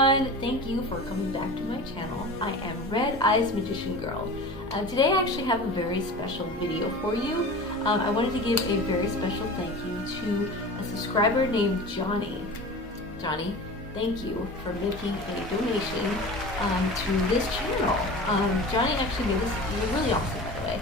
everyone, thank you for coming back to my channel. I am Red Eyes Magician Girl. Today I actually have a very special video for you. I wanted to give a very special thank you to a subscriber named Johnny. Johnny, thank you for making a donation to this channel. Johnny actually made this, you're really awesome by the way,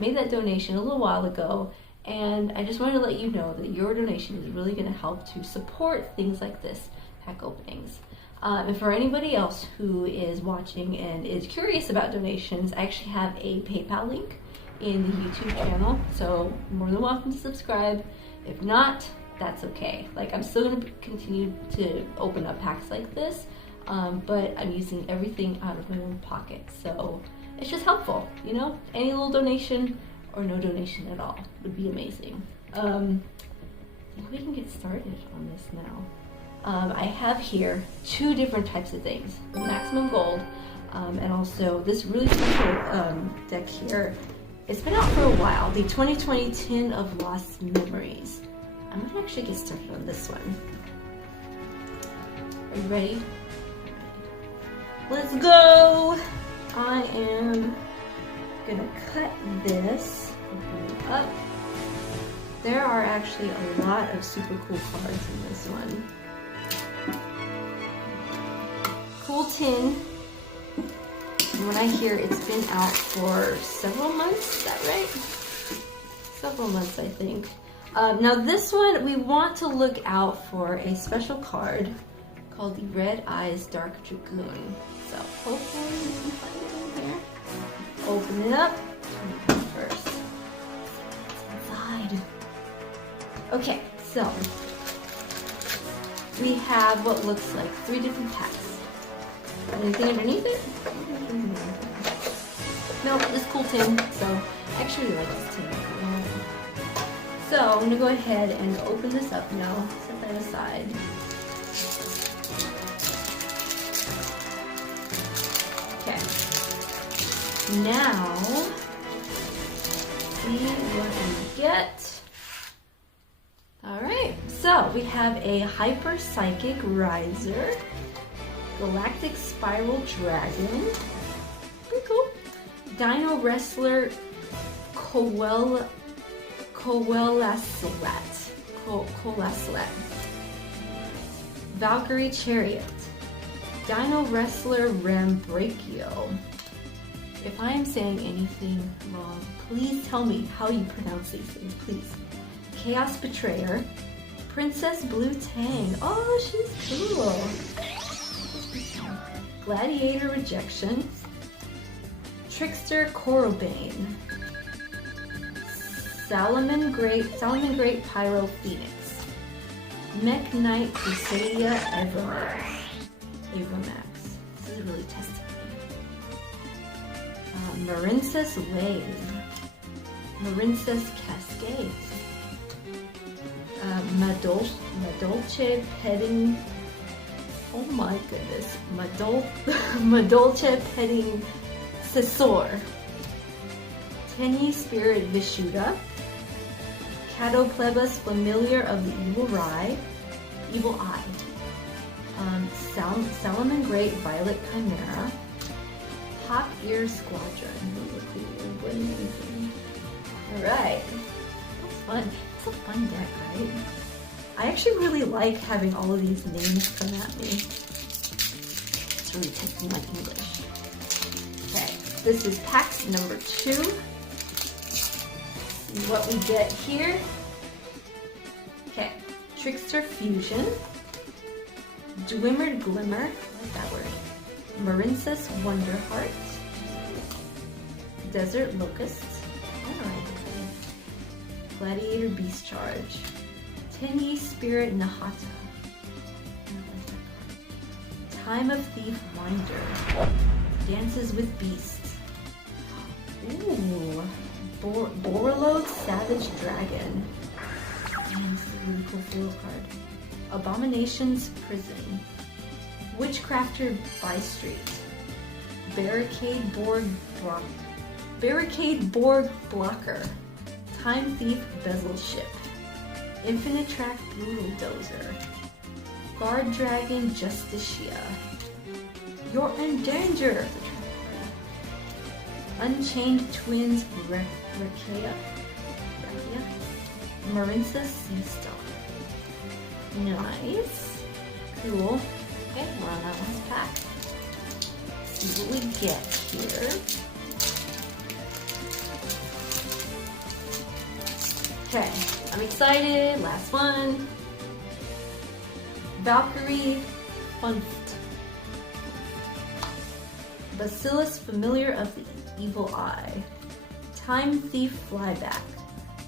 made that donation a little while ago, and I just wanted to let you know that your donation is really going to help to support things like this, pack openings. And for anybody else who is watching and is curious about donations, I actually have a PayPal link in the YouTube channel, so you're more than welcome to subscribe. If not, that's okay. Like, I'm still going to continue to open up packs like this, but I'm using everything out of my own pocket, so it's just helpful, you know? Any little donation or no donation at all would be amazing. I think we can get started on this now. I have here two different types of things, the Maximum Gold, and also this really special deck here. It's been out for a while, the 2020 Tin of Lost Memories. I'm gonna actually get started on this one. Are you ready? Let's go! I am gonna cut this, open it up. There are actually a lot of super cool cards in this one. Cool tin. And when I hear it's been out for several months, is that right? Several months, I think. Now this one, we want to look out for a special card called the Red Eyes Dark Dragoon. So hopefully we can find it in here. Open it up. First. What's inside? Okay, so we have what looks like 3 different packs. Anything underneath it? Nope, this cool tin. So I actually like this tin. So I'm gonna go ahead and open this up now. Set that aside. Okay. Now, see what we get. Alright, so we have a Hyper Psychic Riser, Galactic Spiral Dragon, pretty cool, Dino Wrestler Coelaclet, Valkyrie Chariot, Dino Wrestler Rambrachio. If I am saying anything wrong, please tell me how you pronounce these things, please. Chaos Betrayer, Princess Blue Tang. Oh, she's cool. Gladiator Rejection, Trickster Corobane, Salomon Great Pyro Phoenix, Mech Knight Crusadia Avamax. This is really testing me. Marincess Wave, Marincess Cascade, Madolce Petting. Oh my goodness, Madolce Petting Sesor, Tenyi Spirit Vishuddha, Catoplebus Familiar of the Evil Eye, Salomon Great Violet Chimera, Hawk Ear Squadron. Alright, that's fun. It's a fun deck, right? I actually really like having all of these names come at me. It's really testing my English. Okay, this is pack number 2. See what we get here. Okay, Trickster Fusion, Dwimmered Glimmer, I like that word, Marincess Wonderheart, Desert Locust, Gladiator Beast Charge, Tenyi Spirit Nahata, Time of Thief Winder, Dances with Beasts, ooh, Borreload Savage Dragon, man, this is a really cool foil card, Abomination's Prison, Witchcrafter Bystreet, Barricade Borg Blocker, Time Thief Bezel Ship, Infinite Track Brutal Dozer, Guard Dragon Justicia. You're in danger! Unchained Twins Rekea. Marinsa Sea Star. Nice. Cool. Okay, we're on that last pack. Let's see what we get here. Okay, I'm excited. Last one. Valkyrie Funft. Bacillus Familiar of the Evil Eye. Time Thief Flyback.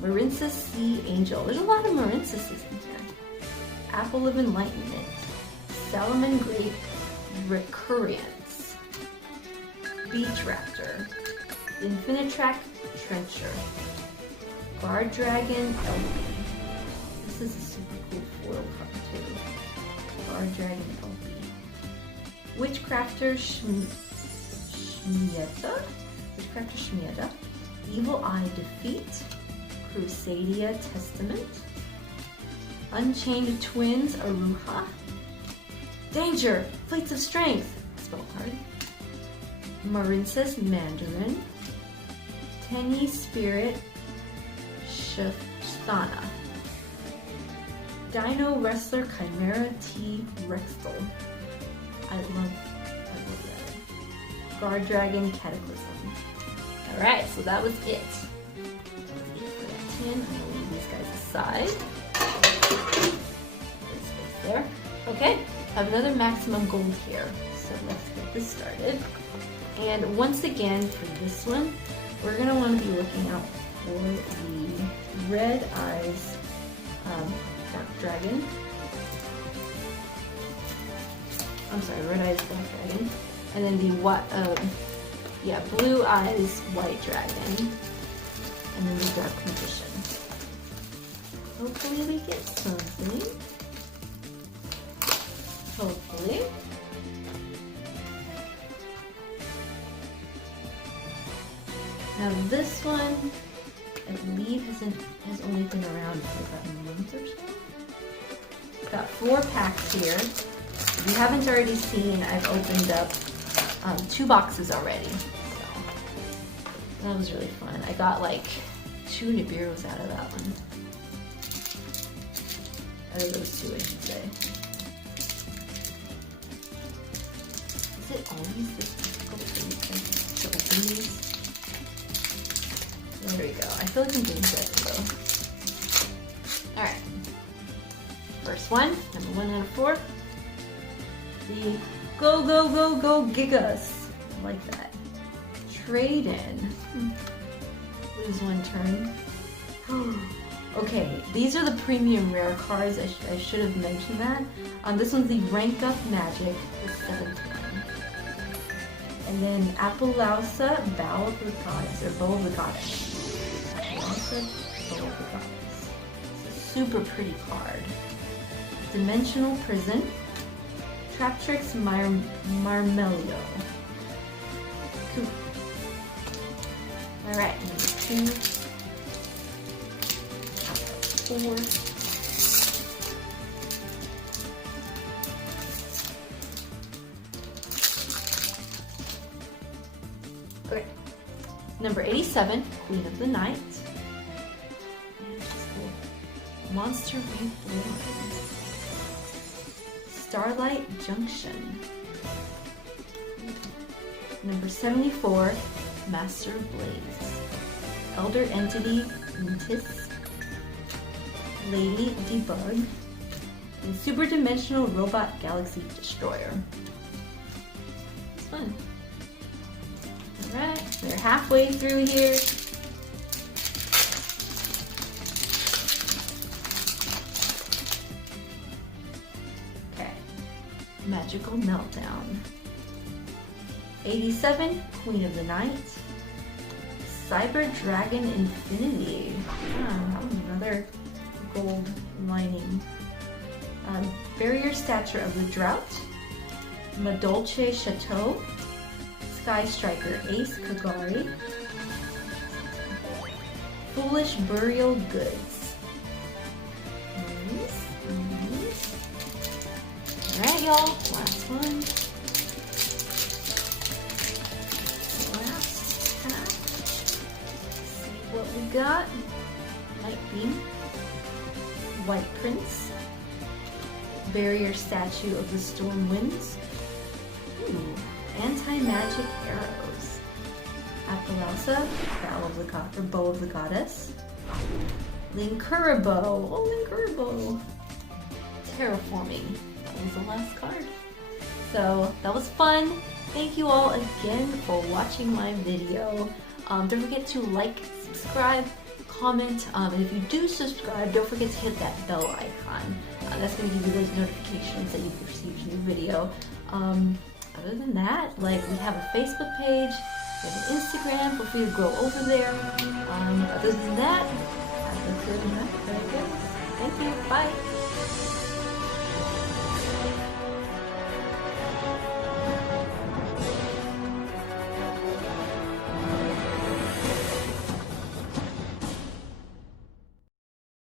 Marinsa Sea Angel. There's a lot of Marinsas in here. Apple of Enlightenment. Salomon Grape Recurrence. Beach Raptor. Infinitrack Trencher. Guard Dragon LB. This is a super cool foil card too. Guard Dragon LB. Witchcrafter Shmieta. Witchcrafter Shmieta. Evil Eye Defeat. Crusadia Testament. Unchained Twins Aruha. Danger! Fleets of Strength. Spell card. Marinsas Mandarin. Tenny Spirit Sthana. Dino Wrestler Chimera T Rextal. I love that. Guard Dragon Cataclysm. Alright, so that was it. I'm gonna leave these guys aside. Space there. Okay, I have another maximum gold here. So let's get this started. And once again, for this one, we're gonna want to be looking out for the Red Eyes Dark Dragon. I'm sorry, Red Eyes Black Dragon. And then the Blue Eyes White Dragon. And then the Dark Magician. Hopefully we get something. Hopefully. Now this one, I believe, has only been around for about a month or so. Got 4 packs here. If you haven't already seen, I've opened up 2 boxes already. So that was really fun. I got like 2 Nibiru's out of that one. Out of those 2, I should say. Is it always this difficult to open these? There we go. I feel like I'm getting better though. Alright. First one, number 1 out of 4. The Go Go Go Go Gigas. I like that. Trade in. Lose 1 turn. Okay, these are the premium rare cards. I should have mentioned that. This one's the Rank Up Magic, the 7th one. And then Appaloosa, Bow of the Goddess, or Bow of the Goddess. Appaloosa, Bow of the Goddess. It's a super pretty card. Dimensional Prison. Traptrix Marmelio. Cool. Alright, number 2. 4. Okay. Number 87, Queen of the Night. Monster Reborn. Starlight Junction. Number 74, Master Blaze. Elder Entity Mutis. Lady Debug, and Super Dimensional Robot Galaxy Destroyer. It's fun. Alright, we're halfway through here. Okay, Magical Meltdown. 87, Queen of the Night. Cyber Dragon Infinity. That was another gold lining. Barrier Stature of the Drought. Madolce Chateau. Sky Striker Ace Kagari. Foolish Burial Goods. Nice. right, y'all. Last one. Last pack. See what we got. Light Beam. White Prince. Barrier Statue of the Storm Winds. Ooh. Anti-Magic Arrows. Appaloosa, Bow of the Goddess. Linkuribow. Oh, Linkuribow. Terraforming. That was the last card. So that was fun. Thank you all again for watching my video. Don't forget to like, subscribe, comment, and if you do subscribe, don't forget to hit that bell icon. That's going to give you those notifications that you've received a new video. Other than that, like, we have a Facebook page, we have an Instagram, feel free to go over there. Other than that, have a good night, very good. Thank you, bye.